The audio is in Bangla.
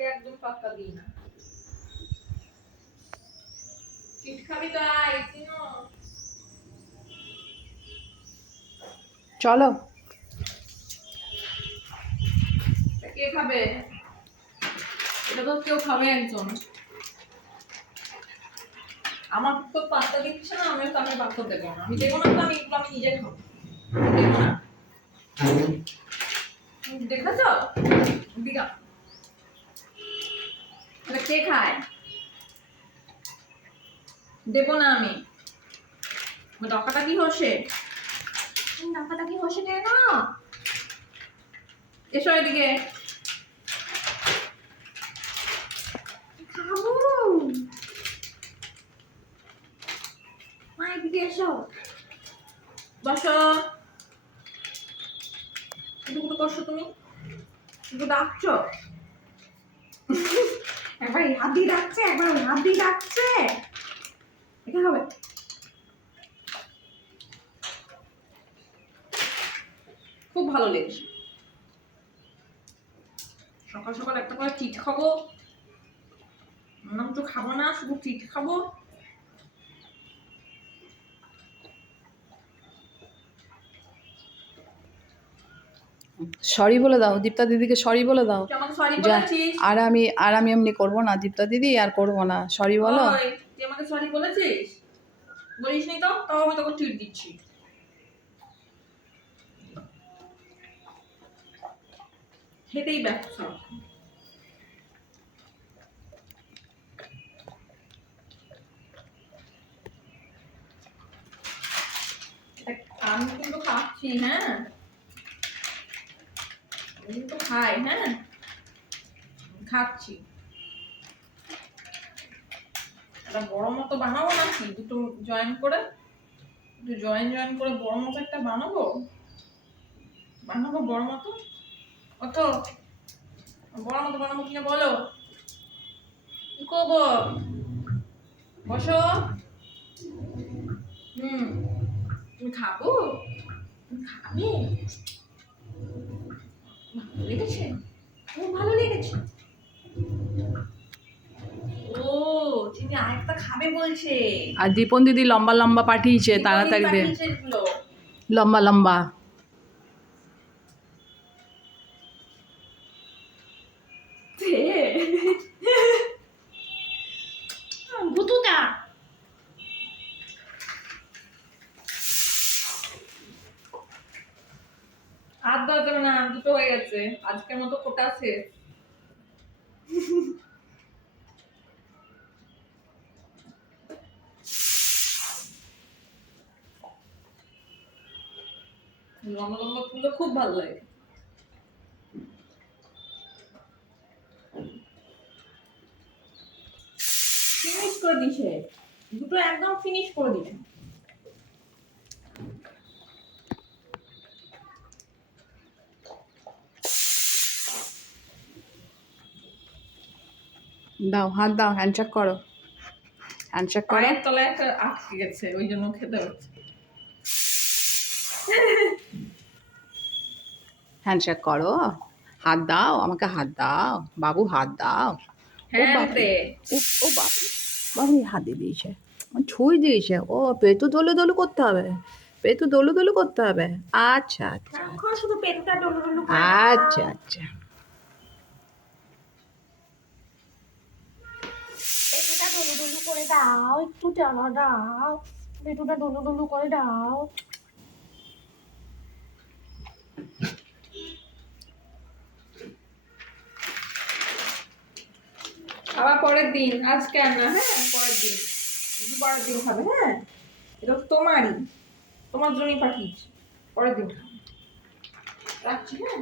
তাকে একদম পাত্তা দিই না। চিট খাবি তো আয়, চিনো। চলো। কে খাবে? এটা তো কেউ খাবে একজন। আমার তো পাত্তা দিচ্ছে না, আমিও তাকে পাত্তা দেবো না। আমি দেবো না তো আমি এগুলো আমি নিজে খাবো। দেবো না। দেখেছ? দিঘা। তাহলে কে খায়? দেবো না আমি। টাকাটা কি হসে? টাকাটা কি হসে কেন? এসো এদিকে। খাবো। মা এদিকে এসো। বসো। এটুকু করছো তুমি? একটু ডাকছো? একবার হাত দিয়ে ডাকছে, একবার হাত দিয়ে ডাকছে। এটা হবে। খুব ভালো লেগেছে। সকাল সকাল একটা করে চিট খাবো। নাম তো খাবো না, শুধু চিট খাবো। সরি বলে দাও দীপ্তা দিদিকে, সরি বলে দাও। আমাকে সরি যা। বলেছিস? আর আমি এমনি করবো না দীপ্তা দিদি, আর করবো না, সরি বলো। ওই তুই আমাকে সরি বলেছিস? বলিস নি তো, তাও আমি তোকে ট্রিট দিচ্ছি। খেতেই ব্যস্ত। আমি কিন্তু খাচ্ছি, হ্যাঁ আমি কিন্তু খাই, হ্যাঁ খাচ্ছি। একটা বড় মতো বানাবো নাকি? দুটো জয়েন করে, একটু জয়েন করে বড় মতো একটা বানাবো। বড় মতো। অত বড় মতো বানাবো কিনা বলো? কি করবো? বসো। তুমি খাবো? তুমি খাবে? ভালো লেগেছে? খুব ভালো লেগেছে। ও চিনি আরেকটা খাবে বলছে। আর দীপন দিদি লম্বা লম্বা পাঠিয়েছে, তাড়াতাড়ি দে। লম্বা লম্বা। ভুতুটা আর দেওয়া যাবে না, দুটো হয়ে গেছে। আজকের মতো কোটা শেষ। লম্বা লম্বা ফুলও খুব ভালো লাগে। ফিনিশ করে দিছে, দুটো একদম ফিনিশ করে দিছে। দাও, হাত দাও, হ্যান্ডশেক করো। হ্যান্ডশেক করো। পায়ের তলায় একটা আটকে গেছে, ওই জন্য খেতে হচ্ছে। হ্যান্ডশেক করো। হাত দাও, আমাকে হাত দাও বাবু, হাত দাও। ও বাবু, ও বাবু, বাবু হাত দিয়ে দিয়েছে, ছুঁই দিয়েছে। ও পেটু দোলু দোলু করতে হবে, পেটু দোলু দোলু করতে হবে। আচ্ছা আচ্ছা শুধু পেটটা ডলু ডলু আচ্ছা আচ্ছা। পেটটা ডলু ডলু করে দাও, একটু জ্বালা দাও, পেটটা ডলু ডলু করে দাও। আবার পরের দিন, আজকে আর না, হ্যাঁ পরের দিন, পরের দিন খাবে, হ্যাঁ এটা তোমারই, তোমার জন্যই পাঠিয়েছি, পরের দিন খাবে। রাখছি, হ্যাঁ।